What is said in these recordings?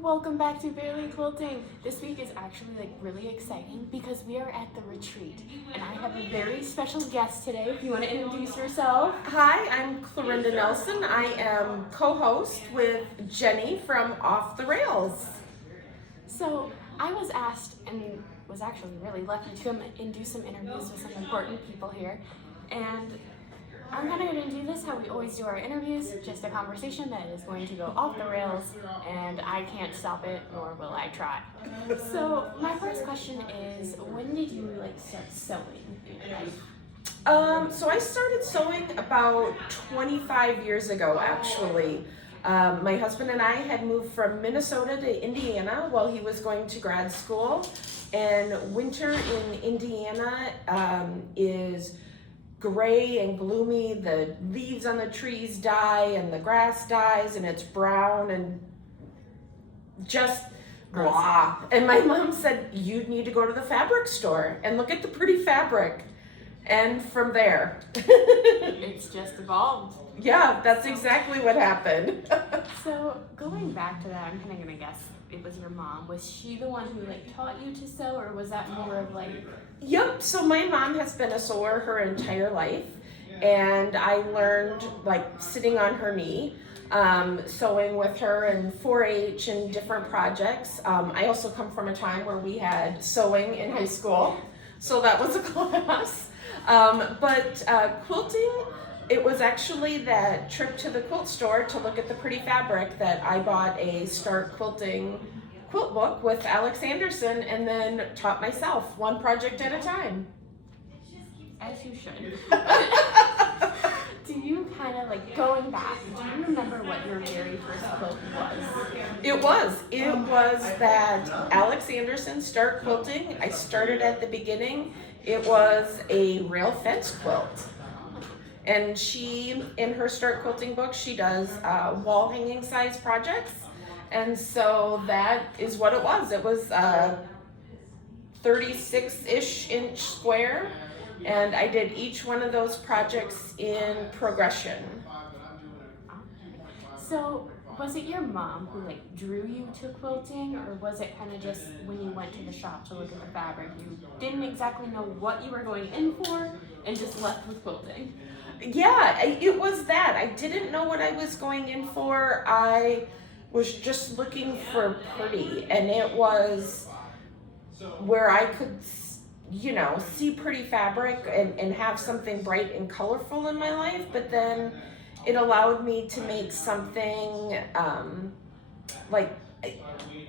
Welcome back to Barely Quilting. This week is actually really exciting because we are at the retreat and I have a very special guest today. If you want to introduce yourself. Hi, I'm Clarinda Nelson. I am co-host with Jenny from Off the Rails. So I was asked and was actually really lucky to do some interviews with some important people here, and I'm kind of going to do this how we always do our interviews, just a conversation that is going to go off the rails, and I can't stop it, nor will I try. So my first question is, when did you start sewing in your life? So I started sewing about 25 years ago, actually. My husband and I had moved from Minnesota to Indiana while he was going to grad school, and winter in Indiana is gray and gloomy. The leaves on the trees die and the grass dies and it's brown and just blah. And my mom said, you need to go to the fabric store and look at the pretty fabric. And from there, It's just evolved. yeah, that's exactly what happened. So going back to that, I'm kind of going to guess it was your mom. Was she the one who taught you to sew, or was that more of Yep, so my mom has been a sewer her entire life, and I learned sitting on her knee, sewing with her in 4-H and different projects. I also come from a time where we had sewing in high school, so that was a class. But quilting, it was actually that trip to the quilt store to look at the pretty fabric that I bought a Start Quilting quilt book with Alex Anderson, and then taught myself one project at a time. as you should. Do you kind of going back, do you remember what your very first quilt was? It was that Alex Anderson Start Quilting. I started at the beginning. It was a rail fence quilt. And she, in her Start Quilting book, she does wall hanging size projects. And so that is what it was. It was 36-ish inch square. And I did each one of those projects in progression. So was it your mom who drew you to quilting, or was it kind of just when you went to the shop to look at the fabric, you didn't exactly know what you were going in for and just left with quilting? Yeah, it was that. I didn't know what I was going in for. I was just looking for pretty, and it was where I could, see pretty fabric and have something bright and colorful in my life, but then it allowed me to make something,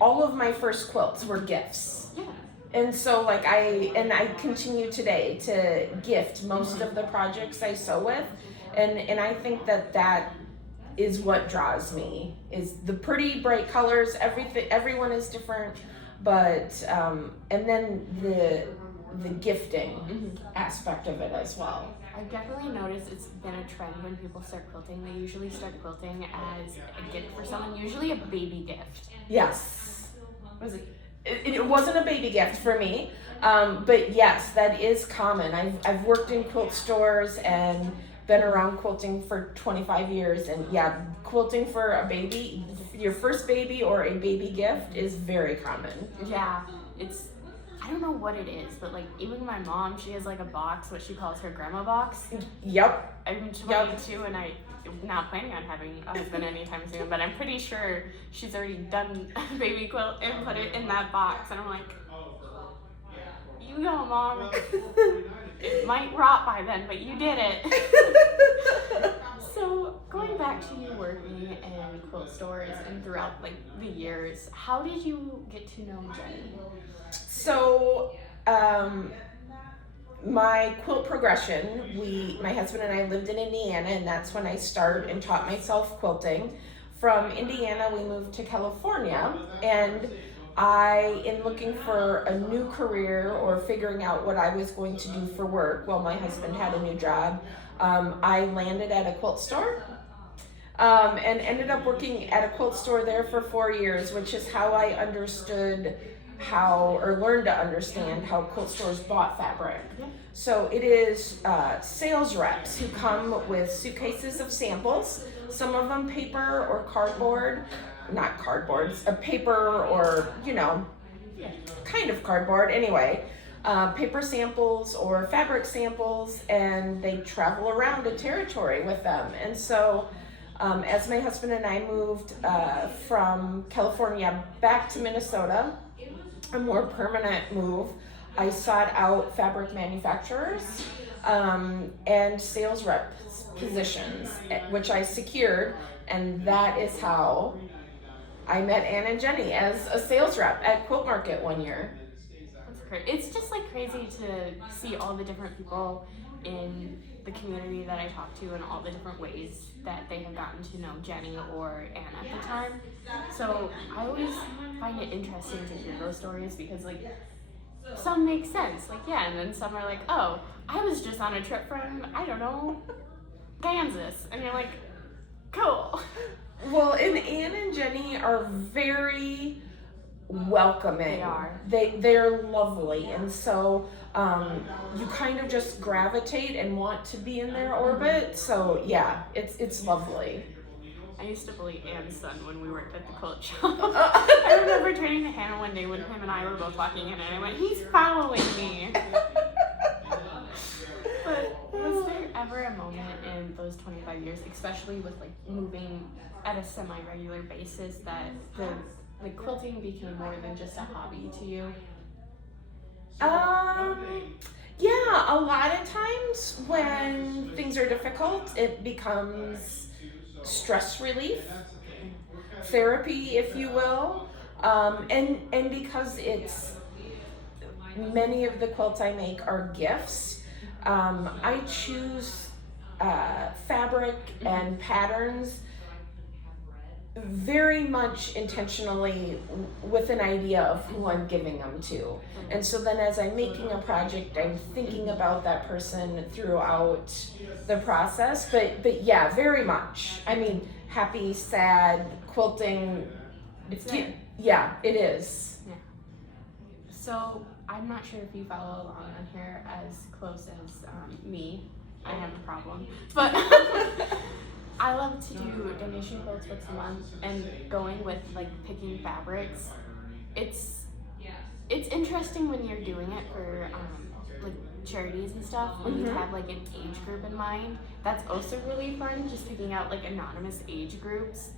all of my first quilts were gifts. Yeah. And so I continue today to gift most of the projects I sew with, and I think that is what draws me, is the pretty bright colors. Everyone is different, but and then the gifting aspect of it as well. I've definitely noticed it's been a trend when people start quilting. They usually start quilting as a gift for someone, usually a baby gift. Yes. Was it? It wasn't a baby gift for me, but yes, that is common. I've worked in quilt stores and been around quilting for 25 years, and yeah, quilting for a baby, your first baby or a baby gift, is very common. Yeah, I don't know what it is, but even my mom, she has a box, what she calls her grandma box. Yep. I'm 22 and I'm not planning on having a husband anytime soon, but I'm pretty sure she's already done a baby quilt and put it in that box, and I'm like, you know, Mom, it might rot by then, but you did it. So going back to you working in quilt stores and throughout the years, how did you get to know Jenny? So, my quilt progression, my husband and I lived in Indiana, and that's when I started and taught myself quilting. From Indiana, we moved to California, and in looking for a new career or figuring out what I was going to do for work while my husband had a new job, I landed at a quilt store. And ended up working at a quilt store there for 4 years, which is how I learned to understand how quilt stores bought fabric. So it is sales reps who come with suitcases of samples, some of them paper or cardboard, not cardboard, a paper or, kind of cardboard anyway, paper samples or fabric samples, and they travel around a territory with them. And so as my husband and I moved from California back to Minnesota, a more permanent move, I sought out fabric manufacturers and sales rep positions, which I secured, and that is how I met Ann and Jenny as a sales rep at Quilt Market one year. That's great. It's just like crazy to see all the different people in the community that I talk to and all the different ways that they have gotten to know Jenny or Ann at the time. So I always find it interesting to hear those stories because like some make sense, like yeah, and then some are like, oh, I was just on a trip from, I don't know, Kansas, and you're like, cool. Well, and Ann and Jenny are very welcoming. They are. They're lovely, and so you kind of just gravitate and want to be in their orbit. So yeah, it's lovely. I used to bully Ann's son when we worked at the quilt shop. I remember turning to Hannah one day when him and I were both walking in, and I went, "He's following me." But was there ever a moment in those 25 years, especially with like moving at a semi-regular basis, that the quilting became more than just a hobby to you? Yeah, a lot of times when things are difficult, it becomes stress relief, therapy, if you will, and because many of the quilts I make are gifts. I choose fabric and patterns very much intentionally with an idea of who I'm giving them to. And so then as I'm making a project, I'm thinking about that person throughout the process. But yeah, very much. I mean, happy, sad, quilting. Yeah, it is. Yeah. So I'm not sure if you follow along on here as close as me. I have a problem. But I love to do donation quilts once a month, and going with like picking fabrics. It's interesting when you're doing it for like charities and stuff, when you have like an age group in mind. That's also really fun, just picking out like anonymous age groups.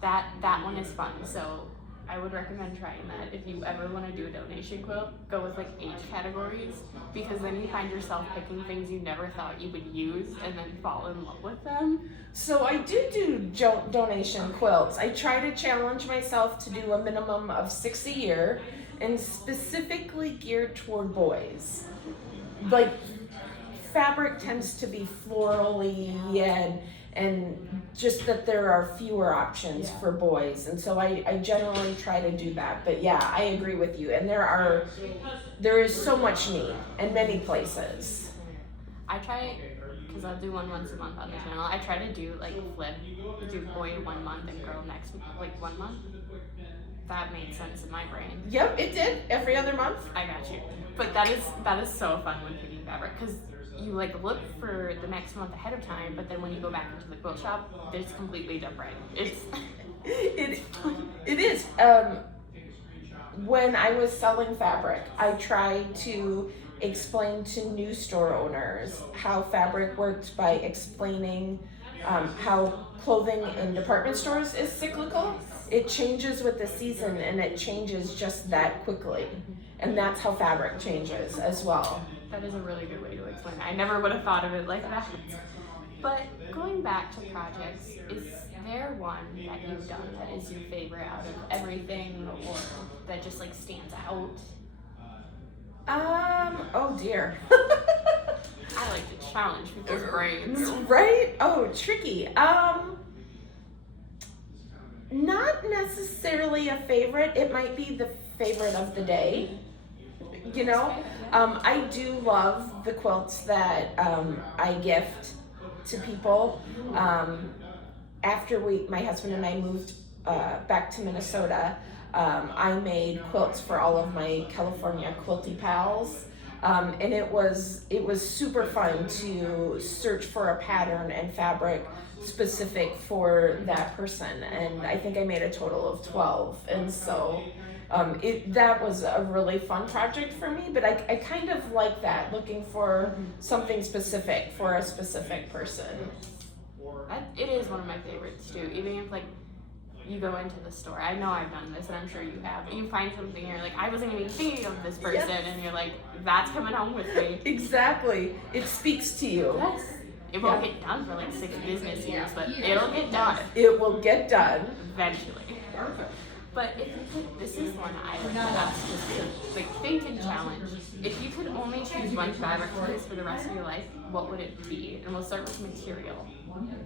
That one is fun. So I would recommend trying that if you ever want to do a donation quilt. Go with like age categories, because then you find yourself picking things you never thought you would use and then fall in love with them. So I do donation quilts. I try to challenge myself to do a minimum of 6 a year, and specifically geared toward boys. Like fabric tends to be florally and just that there are fewer options for boys, and so I generally try to do that. But yeah, I agree with you, and there is so much need in many places. I try, because I'll do one once a month on the channel. I try to do like flip, do boy 1 month and girl next, like 1 month. That made sense in my brain. Yep, it did. Every other month. I got you. But that is so fun when picking fabric, because you like look for the next month ahead of time, but then when you go back into the quilt shop, it's completely different. It is. When I was selling fabric, I tried to explain to new store owners how fabric worked by explaining how clothing in department stores is cyclical. It changes with the season, and it changes just that quickly. And that's how fabric changes as well. That is a really good way to explain it. I never would have thought of it like that. But going back to projects, is there one that you've done that is your favorite out of everything, or that just like stands out? Oh dear. I like to challenge people's brains. Right? Oh, tricky. Not necessarily a favorite. It might be the favorite of the day. You know, I do love the quilts that I gift to people. After my husband and I moved back to Minnesota, I made quilts for all of my California quilty pals. And it was super fun to search for a pattern and fabric specific for that person. And I think I made a total of 12. And so that was a really fun project for me, but I kind of like that, looking for something specific for a specific person. It is one of my favorites too. Even if like you go into the store, I know I've done this, and I'm sure you have. You find something, and you're like, I wasn't even thinking of this person, and you're like, that's coming home with me. Exactly. It speaks to you. Yes. It won't get done for like 6 business years, but it'll get done. It will get done. Eventually. But if you could, this is one I would ask, just like think and challenge. If you could only choose one fabric to use for the rest of your life, what would it be? And we'll start with material.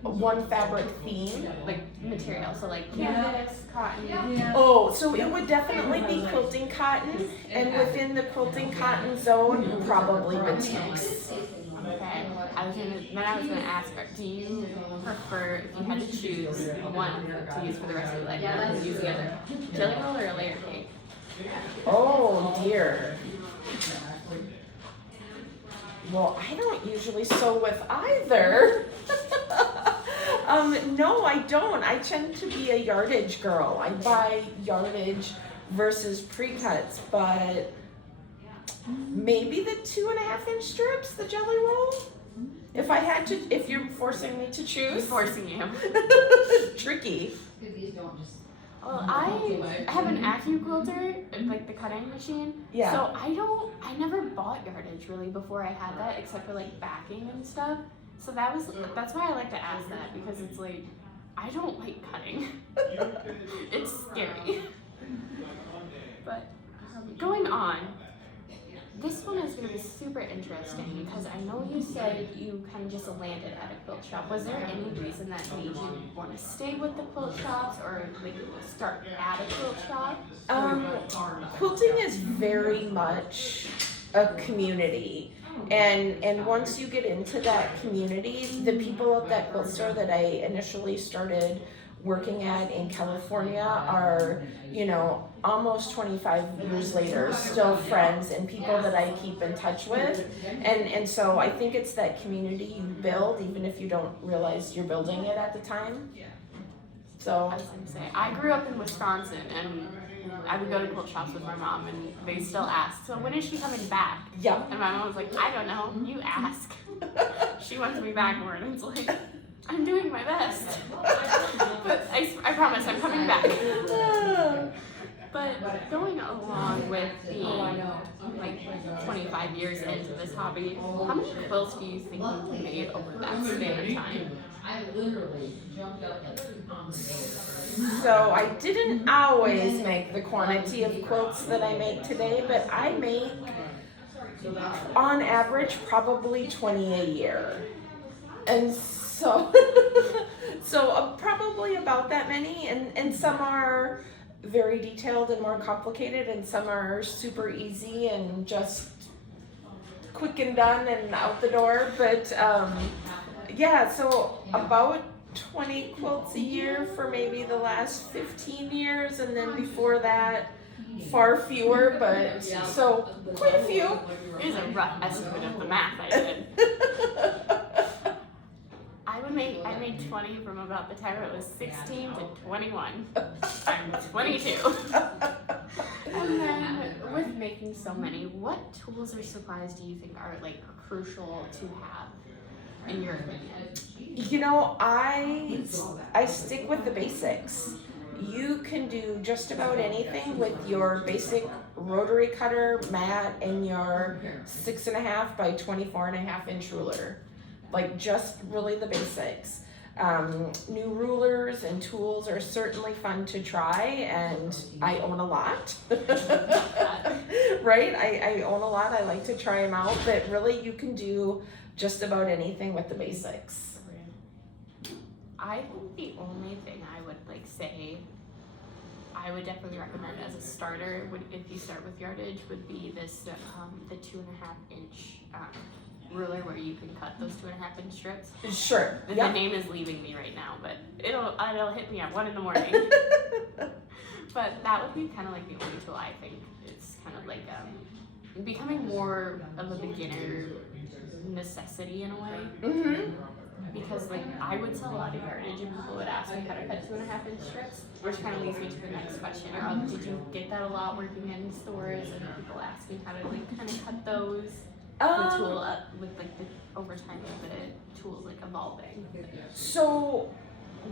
One fabric theme? Like material, so like canvas, cotton. Oh, so it would definitely be quilting cotton, and within the quilting cotton zone, probably batiks. Okay. I was gonna ask her, do you prefer, if you had to choose one to use for the rest of your life, what would you use the other? Jelly roll or a layer cake? Oh dear. Well, I don't usually sew with either. No, I don't. I tend to be a yardage girl. I buy yardage versus pre-cuts, but maybe the 2.5-inch strips, the jelly roll. If I had to, if you're forcing me to choose. Forcing you. Tricky. Well, I have an AccuQuilter, like the cutting machine. Yeah. So I never bought yardage really before I had that, except for like backing and stuff. So that's why I like to ask that, because it's like, I don't like cutting. It's scary. But going on, this one is going to be super interesting, because I know you said you kind of just landed at a quilt shop. Was there any reason that made you want to stay with the quilt shops, or like start at a quilt shop? Quilting is very much a community. And once you get into that community, the people at that quilt store that I initially started working at in California are, almost 25 years later, still friends and people that I keep in touch with. And so I think it's that community you build, even if you don't realize you're building it at the time. So I was going to say, I grew up in Wisconsin, and I would go to quilt shops with my mom, and they still ask, so when is she coming back? yeah. And my mom was like, I don't know, you ask. She wants me back more, and it's like, I'm doing my best. But I promise I'm coming back. But going along with being like 25 years into this hobby, how many quilts do you think you've made over that span of time? I literally jumped up like So I didn't always make the quantity of quilts that I make today, but I make, on average, probably 20 a year. And so, probably about that many, and some are very detailed and more complicated, and some are super easy and just quick and done and out the door. But yeah, so about 20 quilts a year for maybe the last 15 years, and then before that, far fewer, but so quite a few. Here's a rough estimate of the math I did. I made 20 from about the time it was 16 to 21. I'm 22. And then with making so many, what tools or supplies do you think are like crucial to have in your opinion? I stick with the basics. You can do just about anything with your basic rotary cutter, mat, and your 6.5 by 24.5 inch ruler. Like, just really the basics. New rulers and tools are certainly fun to try, and I own a lot. Right? I own a lot. I like to try them out, but really you can do just about anything with the basics. I think the only thing I would say I would definitely recommend as a starter, if you start with yardage, would be this the 2.5 inch ruler where you can cut those 2.5 inch strips. Sure. The Yep. name is leaving me right now, but it'll hit me at 1 a.m. But that would be kind of like the only tool I think. It's kind of like becoming more of a beginner necessity in a way. Mm-hmm. Because like I would sell a lot of yardage and people would ask me how to cut 2.5-inch strips, which kind of leads me to the next question. Did you get that a lot working in stores and people asking how to like kind of cut those? The tool up with like the over time of the tools like evolving. So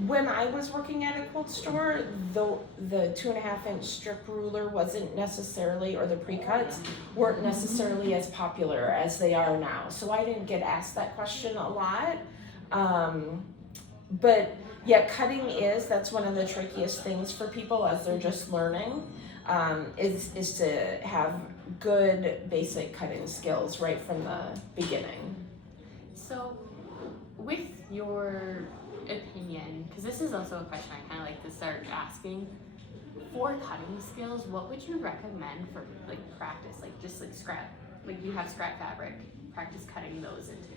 when I was working at a quilt store, the 2.5-inch strip ruler wasn't necessarily, or the pre-cuts weren't necessarily as popular as they are now. So I didn't get asked that question a lot. But yeah, cutting that's one of the trickiest things for people as they're just learning, is to have good basic cutting skills right from the beginning. So with your opinion, because this is also a question I kind of like to start asking, for cutting skills, what would you recommend for like practice, like just like scrap, like you have scrap fabric, practice cutting those into?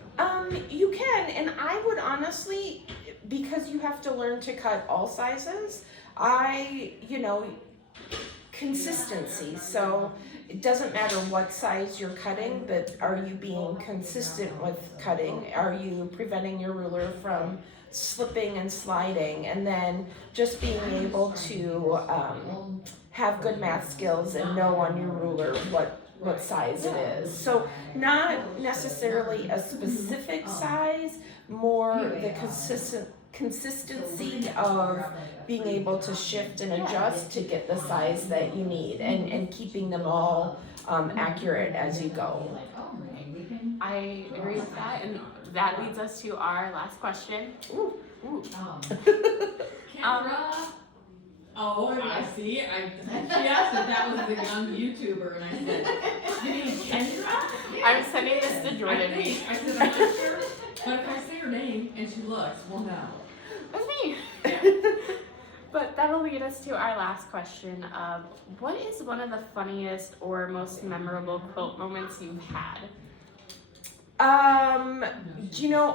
You can, and I would honestly, because you have to learn to cut all sizes, consistency. So it doesn't matter what size you're cutting, but are you being consistent with cutting? Are you preventing your ruler from slipping and sliding? And then just being able to have good math skills and know on your ruler what size it is. So not necessarily a specific size, more the consistency of being able to shift and adjust to get the size that you need, and keeping them all accurate as you go. I agree with that, and that leads us to our last question. Ooh. Kendra. Oh, I see. She asked if that was the young YouTuber, and I said, "You mean Kendra?" I'm sending this to Jordan. I said, "I'm not sure, but if I say her name and she looks, we'll know." That's me. But that'll lead us to our last question of what is one of the funniest or most memorable quilt moments you've had?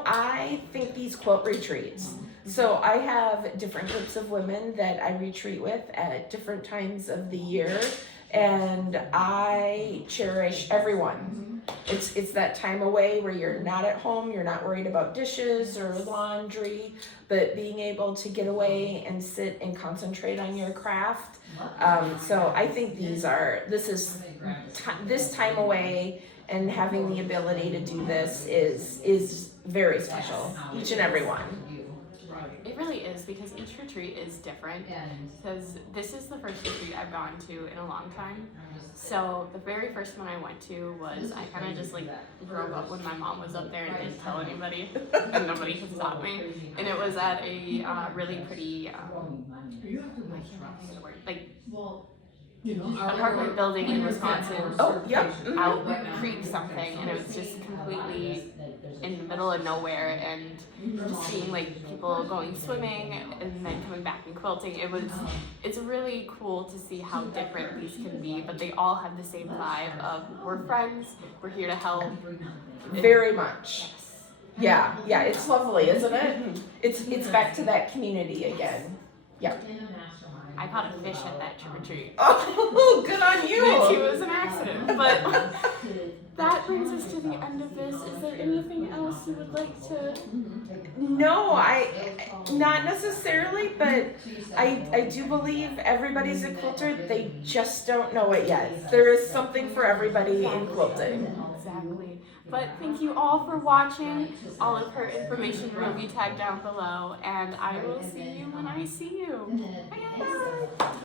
I think these quilt retreats. So I have different groups of women that I retreat with at different times of the year, and I cherish everyone. It's that time away where you're not at home, you're not worried about dishes or laundry, but being able to get away and sit and concentrate on your craft. So I think this time away and having the ability to do this is very special, each and every one. It really is, because each retreat is different, because this is the first retreat I've gone to in a long time. So the very first one I went to was, I kind of just like drove up when my mom was up there and didn't tell anybody, and nobody could stop me. And it was at a really pretty, apartment building in Wisconsin. Oh, yep. Out Creek something, and it was just completely in the middle of nowhere, and just seeing like people going swimming and then coming back and quilting. It's really cool to see how different these can be, but they all have the same vibe of we're friends, we're here to help. Very much. Yeah, it's lovely, isn't it? It's back to that community again. Yeah. I caught a fish at that retreat. Oh, good on you. It was an accident, but that brings us to the end of this. Is there anything else you would like to? No, not necessarily, but I do believe everybody's a quilter. They just don't know it yet. There is something for everybody in quilting. Exactly. But thank you all for watching. All of her information will be tagged down below, and I will see you when I see you. Bye.